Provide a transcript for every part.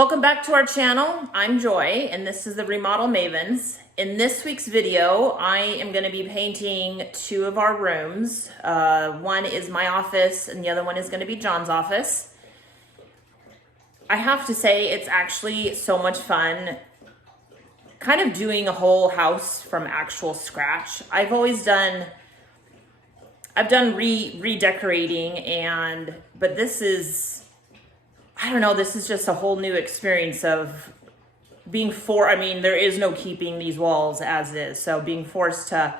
Welcome back to our channel. I'm Joy, and this is the Remodel Mavens. In this week's video, I am going to be painting two of our rooms. One is my office, and the other one is going to be John's office. I have to say, it's actually so much fun kind of doing a whole house from actual scratch. I've done redecorating, but this is, I don't know, this is just a whole new experience of being there is no keeping these walls as is. So being forced to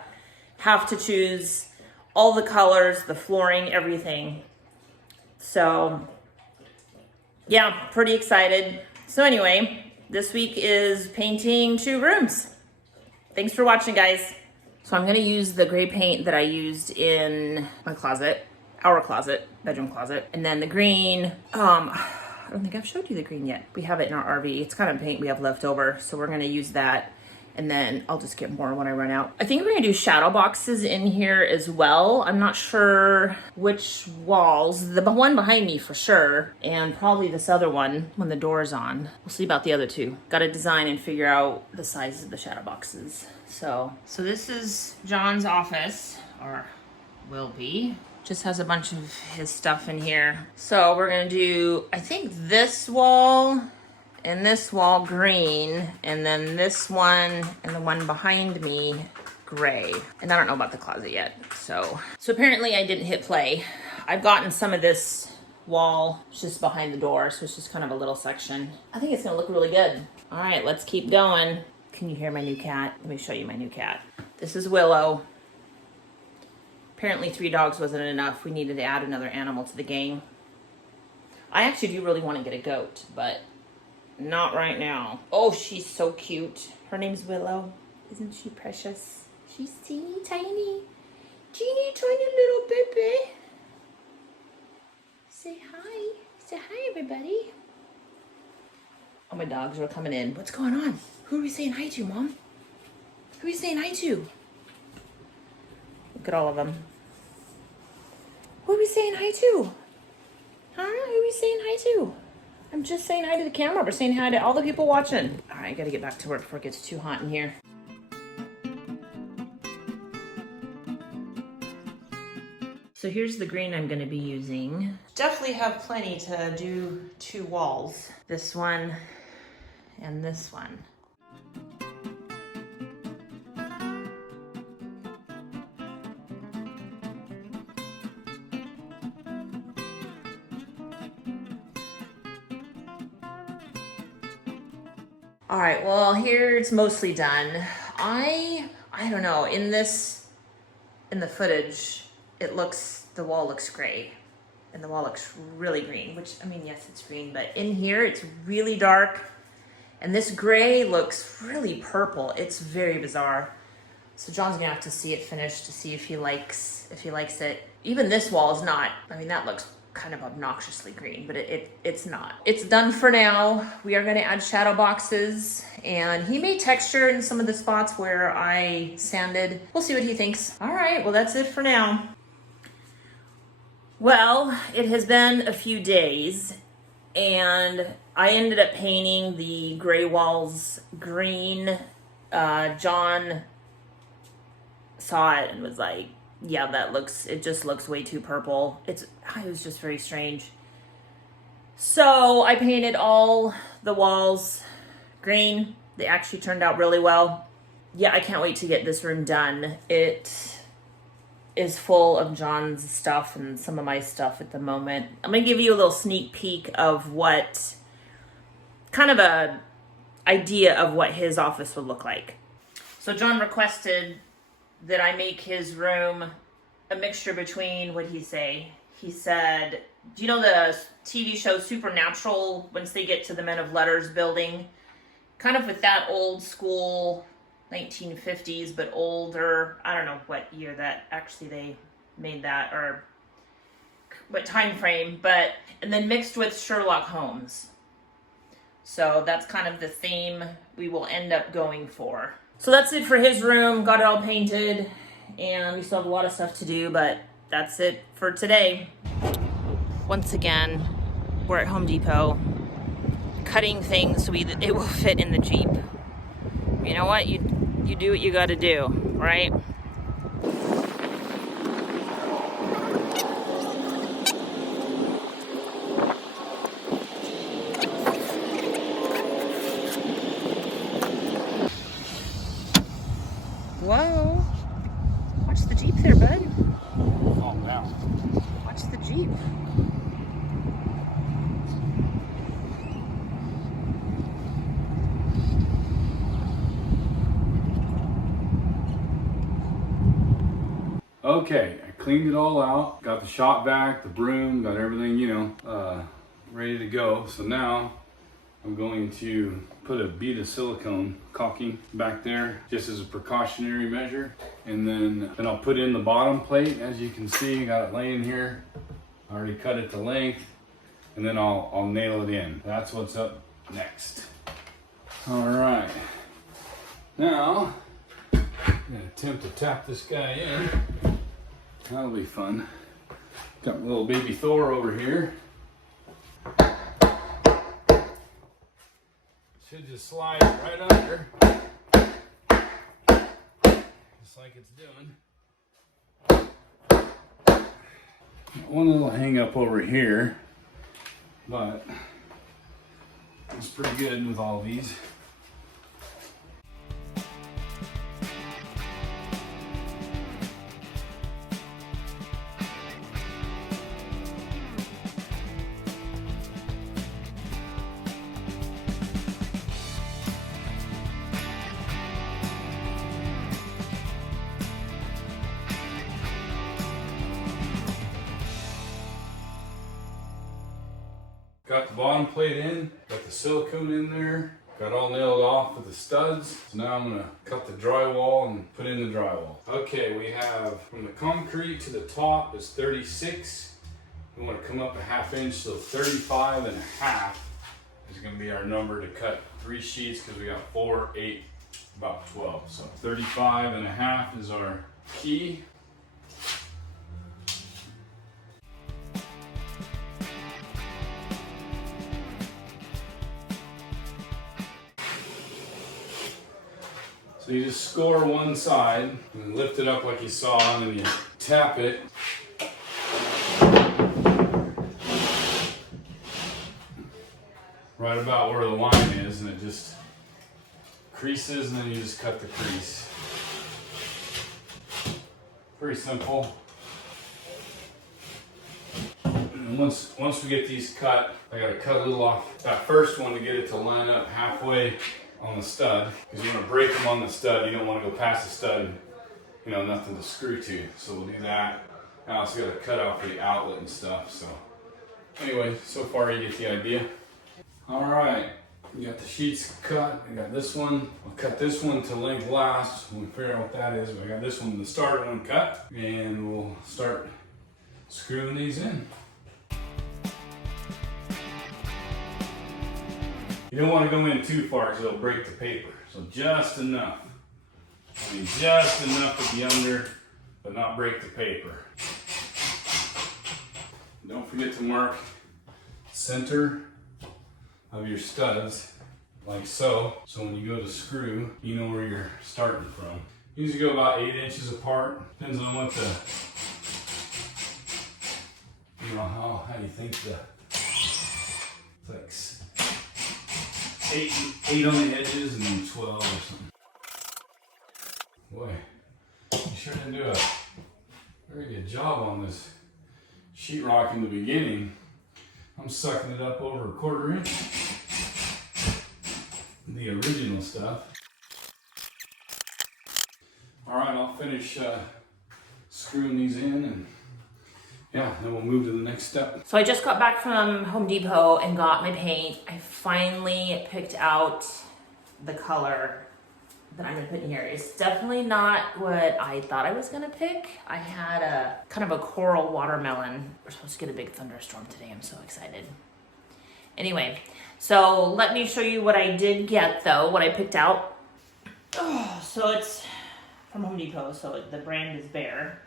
have to choose all the colors, the flooring, everything. So yeah, pretty excited. So anyway, this week is painting two rooms. Thanks for watching, guys. So I'm gonna use the gray paint that I used in my closet, our closet, bedroom closet. And then the green, I don't think I've showed you the green yet. We have it in our RV. It's kind of paint we have left over, so we're gonna use that. And then I'll just get more when I run out. I think we're gonna do shadow boxes in here as well. I'm not sure which walls. The one behind me for sure, and probably this other one when the door's on. We'll see about the other two. Gotta design and figure out the size of the shadow boxes. So this is John's office, or will be. Just has a bunch of his stuff in here. So we're gonna do, I think this wall and this wall green, and then this one and the one behind me gray. And I don't know about the closet yet. So apparently I didn't hit play. I've gotten some of this wall just behind the door, so it's just kind of a little section. I think it's gonna look really good. All right, let's keep going. Can you hear my new cat? Let me show you my new cat. This is Willow. Apparently 3 dogs wasn't enough. We needed to add another animal to the gang. I actually do really want to get a goat, but not right now. Oh, she's so cute. Her name's Willow. Isn't she precious? She's teeny tiny. Teeny tiny little baby. Say hi. Say hi, everybody. Oh, my dogs are coming in. What's going on? Who are we saying hi to, Mom? Who are we saying hi to? Look at all of them. Who are we saying hi to? Huh? Who are we saying hi to? I'm just saying hi to the camera. We're saying hi to all the people watching. All right, I gotta get back to work before it gets too hot in here. So here's the green I'm gonna be using. Definitely have plenty to do 2 walls. This one and this one. All right, well, here it's mostly done. I don't know, in the footage, the wall looks gray and the wall looks really green, which, I mean, yes, it's green, but in here it's really dark and this gray looks really purple. It's very bizarre. So John's gonna have to see it finished to see if he likes it. Even this wall is not, I mean, that looks kind of obnoxiously green, but it's not. It's done for now. We are gonna add shadow boxes, and he made texture in some of the spots where I sanded. We'll see what he thinks. All right, well, that's it for now. Well, it has been a few days, and I ended up painting the gray walls green. John saw it and was like, yeah, it just looks way too purple. It was just very strange. So I painted all the walls green. They actually turned out really well. Yeah, I can't wait to get this room done. It is full of John's stuff and some of my stuff at the moment. I'm gonna give you a little sneak peek of what, kind of a idea of what his office would look like. So John requested that I make his room a mixture between, what'd he say? He said, do you know the TV show Supernatural, once they get to the Men of Letters building? Kind of with that old school 1950s, but older. I don't know what year that actually they made that, or what time frame, and then mixed with Sherlock Holmes. So that's kind of the theme we will end up going for. So that's it for his room. Got it all painted, and we still have a lot of stuff to do, but that's it for today. Once again, we're at Home Depot. cutting things so it will fit in the Jeep. You know what? You do what you gotta do, right? Whoa. Watch the Jeep there, bud. Calm down. Watch the Jeep. Okay, I cleaned it all out. Got the shop vac, the broom, got everything, you know, ready to go. So now I'm going to put a bead of silicone caulking back there just as a precautionary measure. And then I'll put in the bottom plate. As you can see, I got it laying here. I already cut it to length. And then I'll nail it in. That's what's up next. All right. Now, I'm gonna attempt to tap this guy in. That'll be fun. Got my little baby Thor over here. Should just slide right under. Just like it's doing. One little hang up over here, but it's pretty good with all these. Got the bottom plate in, got the silicone in there, got all nailed off with the studs. So now I'm gonna cut the drywall and put in the drywall. Okay, we have from the concrete to the top is 36. We want to come up a ½ inch, so 35 and a half is gonna be our number to cut 3 sheets because we got 4, 8, about 12. So 35 and a half is our key. So you just score one side and lift it up like you saw, and then you tap it. Right about where the line is, and it just creases, and then you just cut the crease. Pretty simple. And once we get these cut, I gotta cut a little off that first one to get it to line up halfway on the stud, because you want to break them on the stud. You don't want to go past the stud and, you know, nothing to screw to. So we'll do that. I also got to cut off the outlet and stuff. So anyway, so far you get the idea. All right, we got the sheets cut. I got this one. I'll cut this one to length last. We'll figure out what that is. But I got this one, the starter one cut, and we'll start screwing these in. You don't want to go in too far because it'll break the paper. So just enough. I mean, just enough to be under, but not break the paper. Don't forget to mark center of your studs, like so. So when you go to screw, you know where you're starting from. Usually go about 8 inches apart. Depends on what you know, how you think it's like 8 on the edges and then 12 or something. Boy, you sure didn't do a very good job on this sheetrock in the beginning. I'm sucking it up over a 1/4 inch. The original stuff. All right, I'll finish screwing these in, and yeah, then we'll move to the next step. So I just got back from Home Depot and got my paint. I finally picked out the color that I'm gonna put in here. It's definitely not what I thought I was gonna pick. I had a kind of a coral watermelon. We're supposed to get a big thunderstorm today. I'm so excited. Anyway, so let me show you what I did get though, what I picked out. Oh, so it's from Home Depot, so the brand is Bear.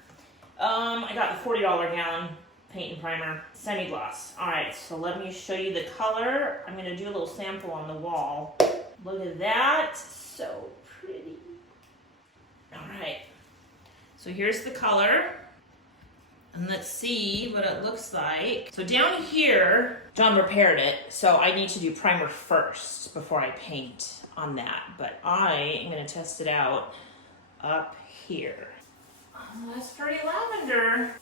I got the $40 gallon paint and primer, semi-gloss. All right, so let me show you the color. I'm gonna do a little sample on the wall. Look at that, so pretty. All right, so here's the color. And let's see what it looks like. So down here, John repaired it, so I need to do primer first before I paint on that. But I am gonna test it out up here. Oh, that's pretty lavender.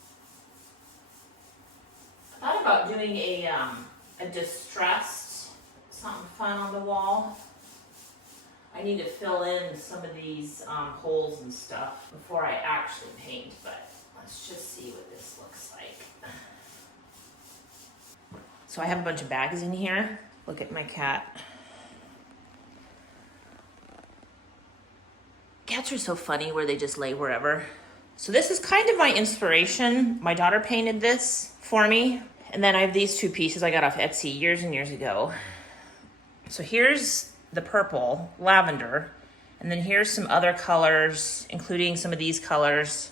I thought about doing a distressed, something fun on the wall. I need to fill in some of these holes and stuff before I actually paint, but let's just see what this looks like. So I have a bunch of bags in here. Look at my cat. Cats are so funny where they just lay wherever. So this is kind of my inspiration. My daughter painted this for me. And then I have these two pieces I got off Etsy years and years ago. So here's the purple, lavender. And then here's some other colors, including some of these colors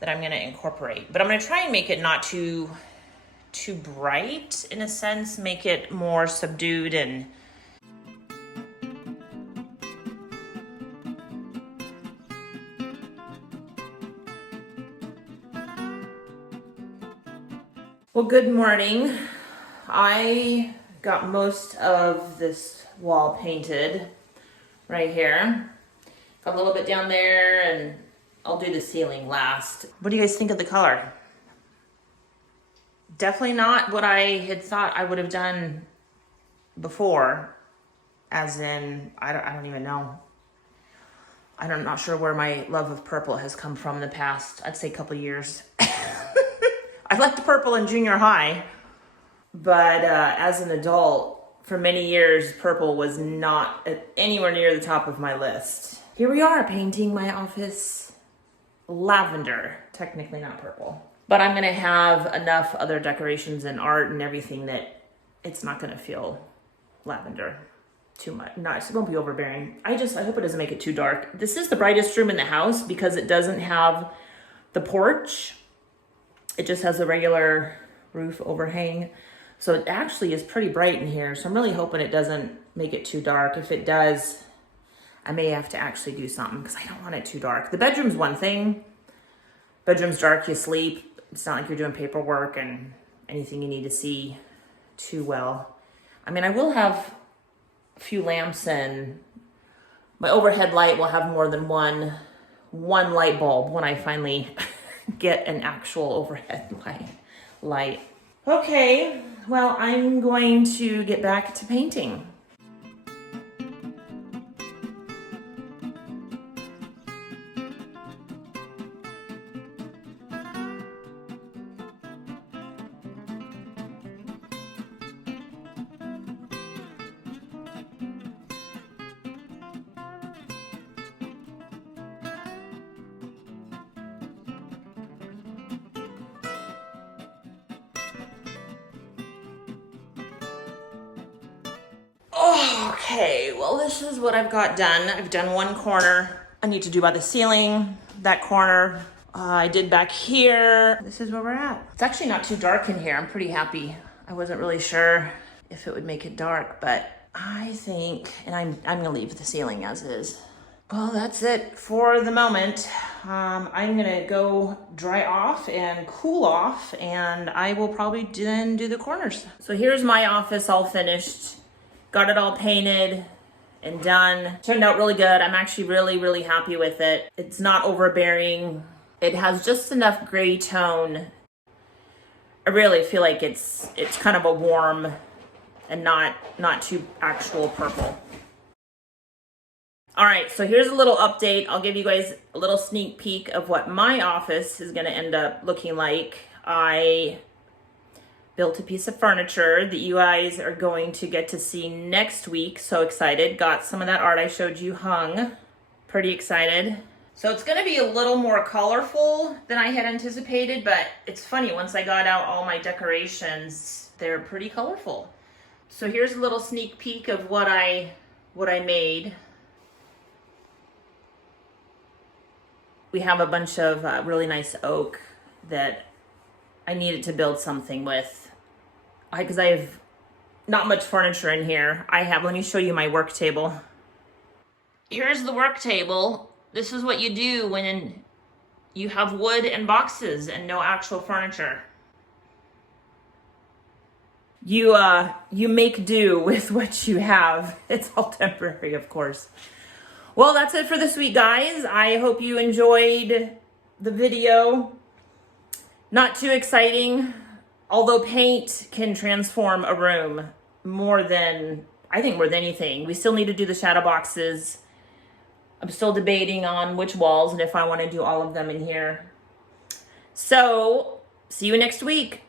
that I'm gonna incorporate. But I'm gonna try and make it not too bright in a sense, make it more subdued and well, good morning. I got most of this wall painted right here. Got a little bit down there, and I'll do the ceiling last. What do you guys think of the color? Definitely not what I had thought I would have done before, as in, I don't even know. I'm not sure where my love of purple has come from in the past, I'd say a couple years. I liked the purple in junior high, but as an adult, for many years, purple was not anywhere near the top of my list. Here we are painting my office lavender, technically not purple. But I'm gonna have enough other decorations and art and everything that it's not gonna feel lavender too much. It won't be overbearing. I hope it doesn't make it too dark. This is the brightest room in the house because it doesn't have the porch. It just has a regular roof overhang. So it actually is pretty bright in here. So I'm really hoping it doesn't make it too dark. If it does, I may have to actually do something because I don't want it too dark. The bedroom's one thing. Bedroom's dark, you sleep. It's not like you're doing paperwork and anything you need to see too well. I mean, I will have a few lamps, and my overhead light will have more than one light bulb when I finally get an actual overhead light. Okay, well, I'm going to get back to painting. Okay, well, this is what I've got done. I've done one corner. I need to do by the ceiling, that corner. I did back here. This is where we're at. It's actually not too dark in here. I'm pretty happy. I wasn't really sure if it would make it dark, but I think, and I'm gonna leave the ceiling as is. Well, that's it for the moment. I'm gonna go dry off and cool off, and I will probably then do the corners. So here's my office all finished. Got it all painted and done. Turned out really good. I'm actually really, really happy with it. It's not overbearing. It has just enough gray tone. I really feel like it's kind of a warm and not too actual purple. All right, so here's a little update. I'll give you guys a little sneak peek of what my office is gonna end up looking like. I built a piece of furniture that you guys are going to get to see next week. So excited. Got some of that art I showed you hung. Pretty excited. So it's gonna be a little more colorful than I had anticipated, but it's funny, once I got out all my decorations, they're pretty colorful. So here's a little sneak peek of what I made. We have a bunch of really nice oak that I needed to build something with, because I have not much furniture in here. Let me show you my work table. Here's the work table. This is what you do when you have wood and boxes and no actual furniture. You make do with what you have. It's all temporary, of course. Well, that's it for this week, guys. I hope you enjoyed the video. Not too exciting, although paint can transform a room more than anything. We still need to do the shadow boxes. I'm still debating on which walls and if I want to do all of them in here. So, see you next week.